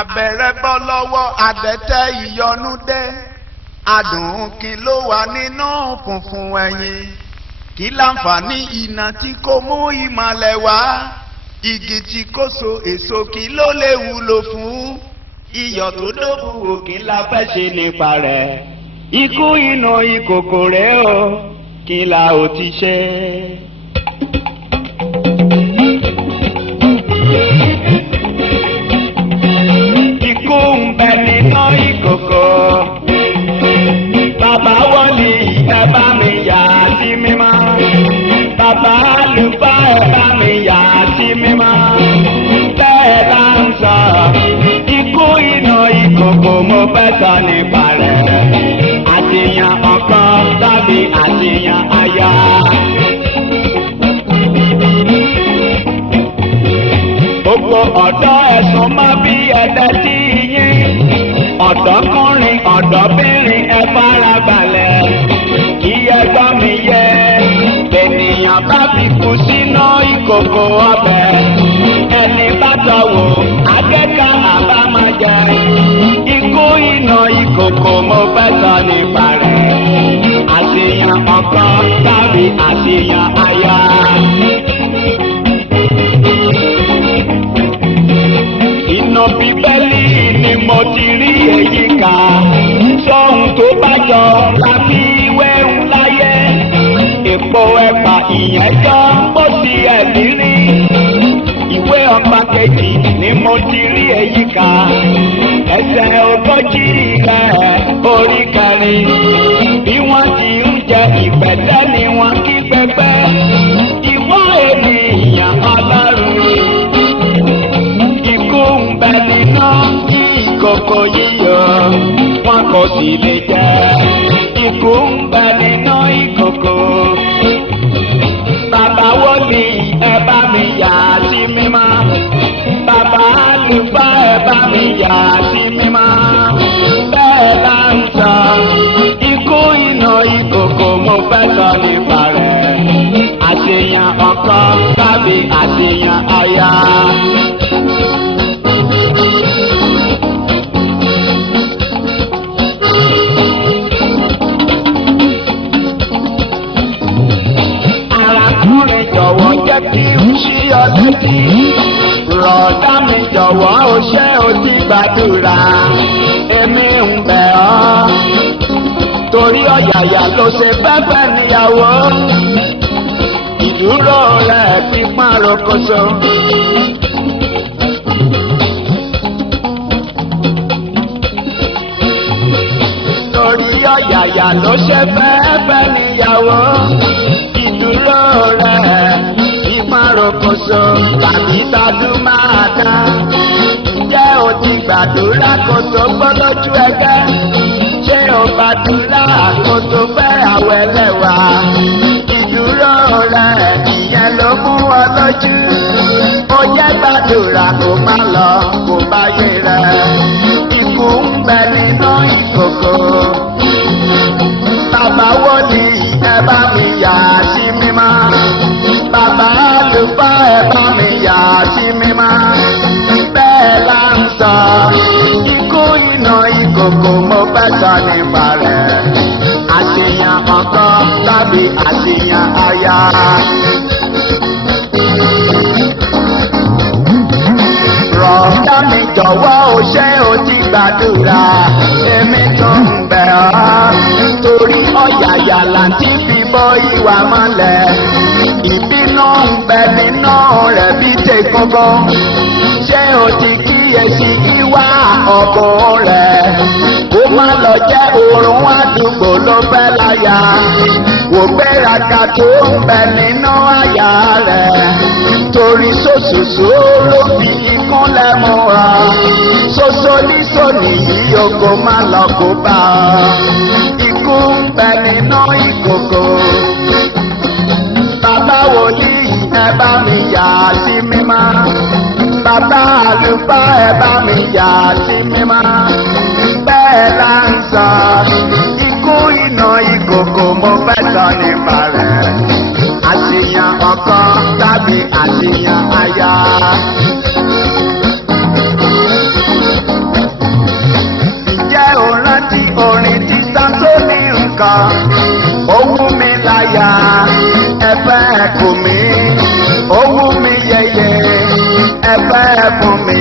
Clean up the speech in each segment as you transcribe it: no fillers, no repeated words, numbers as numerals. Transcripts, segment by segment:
abẹ́rẹ́ bọ́ lọ́wọ́ adẹ́tẹ̀ ìyọnu dé adùn kí ló wà nínú funfun ẹyin kí láǹfààní iná tí kò mú ìmọ̀lẹ̀ wá igi tí kò so èso kí ló lè wúlò fún iyọ̀ tó dóbu òkè la fẹ́ ṣe nípa rẹ̀ ikú inú ìkòkò rẹ̀ o kí la ò ti ṣe. Ikú ń bẹ nínú ìkòkò bàbá wọlé ẹ bá mi yà sí mímọ́ bàbá àlùfáà ẹ bá mi yà sí mímọ́ bẹ́ẹ̀ là ń sọ ikú inú ìkòkò mo fẹ́ sọ nípa rẹ̀ àṣeyàn ọkọ tàbí àṣeyàn aya. Gbogbo ọ̀dọ́ ẹ̀sùn máa bí ẹ̀dẹ́ tí yín ọ̀dọ́kùnrin ọ̀dọ́bìnrin ẹ fara balẹ̀ kí ẹ gbọ́ mi yẹ ènìyàn bá fi kú sínú ìkòkò ọbẹ̀ ẹni bá tọwò akẹ́kọ̀ọ́ àbámájẹ ikú iná ìkòkò mo fẹ́ sọ nípa rẹ̀ àṣeyàn ọkọ tàbí àṣeyàn aya. Inú bíbélì ni mo ti rí èyí kà sóhun tó bá jọ la fi wéhùn láyé èpo ẹ̀pà ìyẹn jọ bó ti ẹ̀mí rí ìwé ọba kejì ni mo ti rí èyí kà ẹsẹ̀ ogójì rẹ̀ orí kẹrin bí wọ́n ti ń jẹ ìpẹ̀tẹ́ ni wọ́n kí pẹpẹ ìwọ ènìyàn Ọlọ́run. Ikú ń bẹ nínú ìkòkò yíyọ wọn kò sì lè jẹ ikú ń bẹ nínú ìkòkò. Bàbá wòlíì ẹ bá mi yà sí mímọ́ bàbá àlùfáà ẹ bá mi yà sí mímọ́ bẹ́ẹ̀ là ń sọ ikú inú ìkòkò mo fẹ́ sọ nípa rẹ̀ àṣeyàn ọkọ tàbí àṣeyàn aya. Arákùnrin jọ̀wọ́ jẹ́ kí n ṣí ọ létí rọ̀dá mi jọ̀wọ́ ó ṣe ó ti gbàdúrà èmi ń bẹ̀ ọ́ torí ọ̀yàyà ló ṣe fẹ́fẹ́ níyàwó ìdúró rẹ̀ ti pọ́n rokoṣo. Torí ọ̀yàyà ló ṣe fẹ́fẹ́ níyàwó ìdúró rẹ̀ ti pọ́n rokoṣo tàbí tọdún máa dá. Ǹjẹ́ o ti gbàdúrà kó tó gbọ́ lójú ẹgẹ́? Ṣé o gbàdúrà kó tó fẹ́ àwẹ̀ lẹ́wà? Ìdúró rẹ̀ ìyẹn ló mú ọ lójú. Ó jẹ́ gbàdúrà kó má lọ kó bá yé rẹ̀. Ikú ń bẹ nínú ìkòkò. Bàbá wòlíì ẹ bá mi yà sí mímọ́. Bàbá àlùfáà ẹ bá mi yà sí mímọ́. Bẹ́ẹ̀ là ń sọ ikú inú ìkòkò mo fẹ́ sọ nípa rẹ̀ àṣeyàn ọkọ tàbí àṣeyàn aya. Rọ̀dá mi jọ̀wọ́ ó ṣe ó ti gbàdúrà èmi tó ń bẹ̀ ọ́ torí ọ̀yàyà làǹtí fi bọ́ ìwà mọ́lẹ̀ ìbínú ń bẹ nínú rẹ̀ bí tèkókó. Ṣé o ti kíyèsí ìwà ọ̀bùn rẹ̀? Kó má lọ jẹ́ oorun àdúgbò ló fẹ́ láyà. Wò gbéraga tó ń bẹ nínú àyà rẹ̀. Torí ṣoṣoṣo ló fi ìkúnlẹ̀ múra. Ṣoṣo níṣò nìyí oko má lọ kó bá ọ. Ikú ń bẹ nínú ìkòkò. Bàbá wòlíì ẹ bá mi yà sí mímọ́. Bàbá àlùfáà ẹ bá mi yà sí mímọ́. Bẹ́ẹ̀ là ń sọ ikú inú ìkòkò mo fẹ́ sọ nípa rẹ̀ àṣeyàn ọkọ tàbí àṣeyàn aya. kan ó wú mi láyà ẹ̀fẹ́ kù mí ó wú mi yẹyẹ ẹ̀fẹ́ fún mi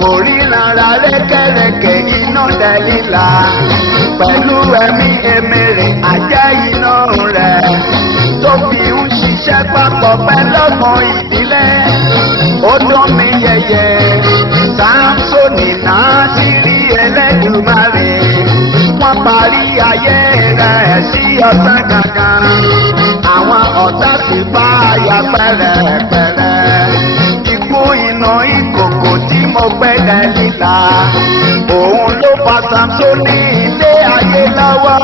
kò rí lára rékèrékè iná dẹ́líla pẹ̀lú ẹ̀mí emèrè àjẹ́ iná rẹ̀ tó fi ń ṣiṣẹ́ papọ̀ pẹ̀lú ọmọ ìdílé ó dán mi yẹyẹ Sámsónì náà sí rí Ẹlẹ́dùmarè wọ́n parí ayé rẹ̀ sí ọ̀sán gangan àwọn ọ̀tá sì bá ya pẹ̀rẹ̀pẹ̀rẹ̀ ikú iná ìkòkò tí mo gbẹ́dẹ̀ líla òun ló fa Sámsónì ilé ayé lọ́wọ́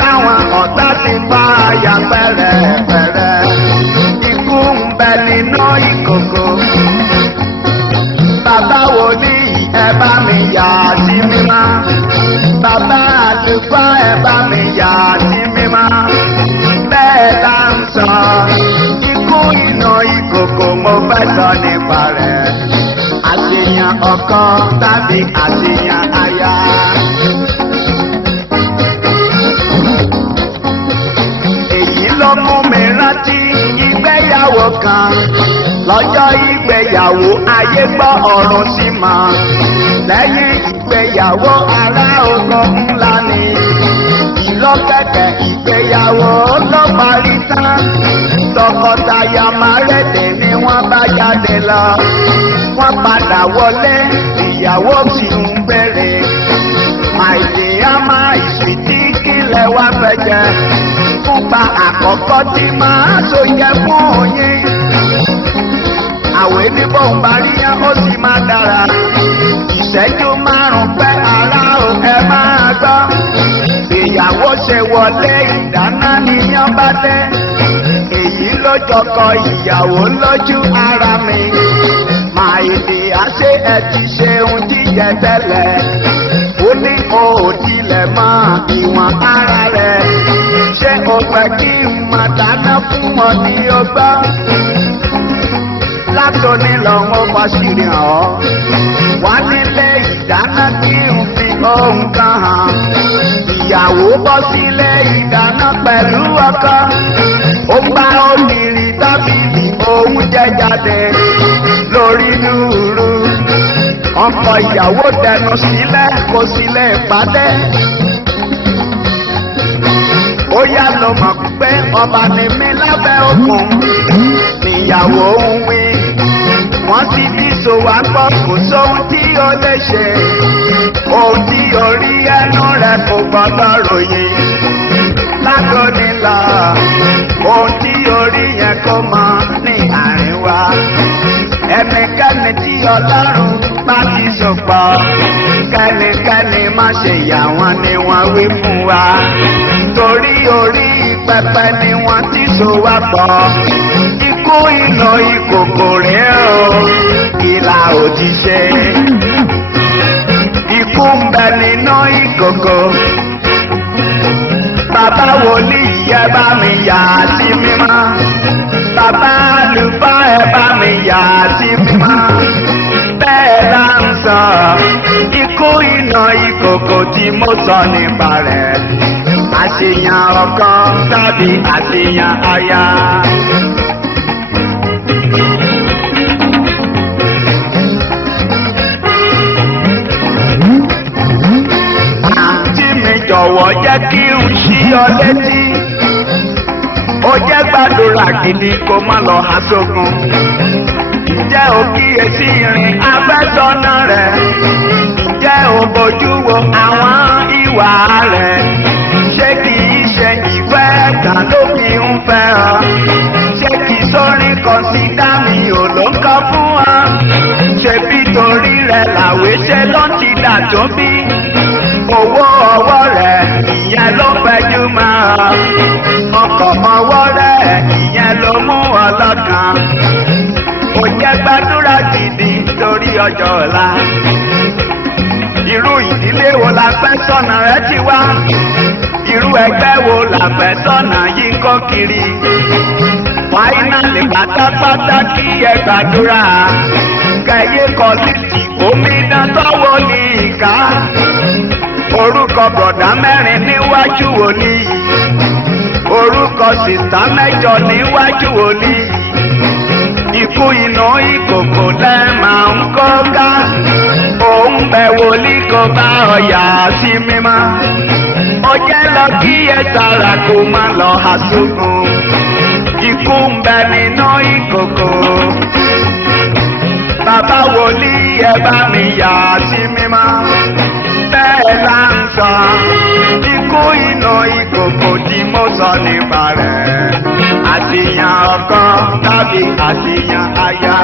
táwọn ọ̀tá sì bá ya pẹ̀rẹ̀pẹ̀rẹ̀ ikú ń bẹ nínú ìkòkò bàbá wòlíì ẹ bá mi yà sí mímọ́ bàbá àlùfáà ẹ bá mi yà sí mímọ́ bẹ́ẹ̀ là ń sọ ikú iná ìkòkò mo fẹ́ sọ nípa rẹ̀ àṣeyàn ọkọ tàbí àṣeyàn aya. èyí ló mú mi rántí ìgbéyàwó kan lọ́jọ́ ìgbéyàwó ayé gbọ́ ọ̀run sí mọ́ lẹ́yìn ìgbéyàwó ará oko ńlá ni ìlọ́kẹ̀kẹ̀ ìgbéyàwó ló parí tán tọkọtaya márèdè ni wọ́n bá jáde lọ wọ́n padà wọlé ìyàwó sì ń béèrè màìlè á máa ìsìtí kílẹ̀ wá fẹ́ jẹ fúnpa àkọ́kọ́ tí máa so yẹ fún yín àwẹ̀ ní bóun bá rí yẹn ó sì máa dára ìṣẹ́jú márùn-ún pẹ́ ara ò ẹ máa gbọ́ ìyàwó ṣe wọlé ìdáná níyàn bá dé èyí ló jọkọ ìyàwó lójú ara mi màìlì àṣé ẹ ti ṣe ohun jíjẹ tẹ́lẹ̀ ó ní o ò tilẹ̀ mọ ìwọ̀n ara rẹ̀ ṣé o fẹ́ kí n máa dáná fún wọn ní ọgbọ́n látòní lọ́wọ́ wá sírí hàn ọ́ wá nílé ìdáná kí n fi ohun kan hàn ìyàwó bọ́ sílé ìdáná pẹ̀lú ọkọ ó gbá ògiri tábìlì oúnjẹ jáde lórí lúurú ọkọ ìyàwó dẹnu sílẹ̀ kó sílẹ̀ ìpàdé ó yá lọ mọ̀ pé ọba ni mí lábẹ́ òkun níyàwó ń wí wọ́n sì bí sòwò àgbọ̀ kò sóhun tí ó lè ṣe ohun tí orí ẹnu rẹ̀ kò gbọ́dọ̀ ròyìn látòní lọ ohun tí orí yẹn kò mọ ní àárín wa ẹnikẹ́ni tí Ọlọ́run bá ti sopọ̀ kẹ́nikẹ́ni má ṣe yà wọ́n ni wọ́n wí fún wa torí orí pẹpẹ ni wọ́n ti so wá pọ̀ ikú iná ìkòkò rẹ̀ o ìlà òdì ṣe ikú ń bẹ nínú ìkòkò bàbá wòlíì ẹ bá mi yà sí mímọ́ bàbá àlùfáà ẹ bá mi yà sí mímọ́ bẹ́ẹ̀ là ń sọ ikú iná ìkòkò tí mo sọ nípa rẹ̀ àṣeyàn ọkọ tàbí àṣeyàn aya. àǹtí mi jọ̀wọ́ jẹ́ kí n ṣí ọ létí ó jẹ́ gbàdúrà gidi kó má lọ há sógun ǹjẹ́ o kíyèsí ìrìn afẹ́sọ́nà rẹ̀ ǹjẹ́ o bójú wo àwọn ìwà rẹ̀ ṣé kì í ṣe ìfẹ́ ẹ̀tàn ló fi ń fẹ́ ọ ṣé kì í sórí kọ̀ǹsídà mi ò ló ń kọ́ fún ọ ṣé bí torí rẹ̀ làwé ṣe ló ń ti dà tó bí owó ọwọ́ rẹ̀ ìyẹn ló fẹjú mọ́ ọkọ̀ ọwọ́ rẹ̀ ìyẹn ló mú ọ lọ́kàn ó jẹ́ gbàdúrà gidi torí ọjọ́ ọ̀la irú ìdílé wo la fẹ́ sọ́nà rẹ ti wá irú ẹgbẹ́ wo la fẹ́ sọ́nà yìí kọ́ kiri fáínàlì pátápátá kí ẹ gbàdúrà kẹyẹ kọ títì omidan tọwọ́ ní ìka orúkọ bọ̀dá mẹ́rin níwájú wòlíì, orúkọ sìtá mẹ́jọ níwájú wòlíì. Ikú inú ìkòkò lẹ́ máa ń kó ká, òun bẹ̀ wòlíì kó bá ọ̀yà sí mímọ́. Ó jẹ́ lọ kí ẹ tara kó má lọ ha sógun, ikú ń bẹ nínú ìkòkò. Bàbá wòlíì ẹ bá mi yà sí mímọ́. Bẹ́ẹ̀ là ń sọ, ikú inú ìkòkò tí mo sọ nípa rẹ̀. Àṣìyàn ọkọ tàbí àṣìyàn aya.